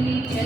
really